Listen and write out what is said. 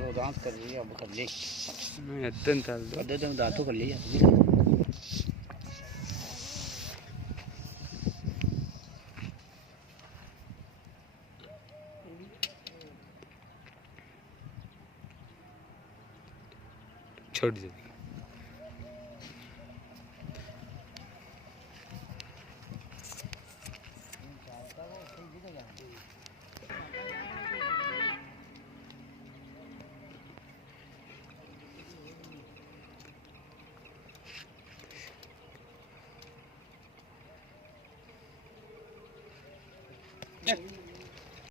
दो दांत कर रही है अब कर ले मैं अदन ताल दो अदन दांतों कर लिया छोड़ दे Yeah.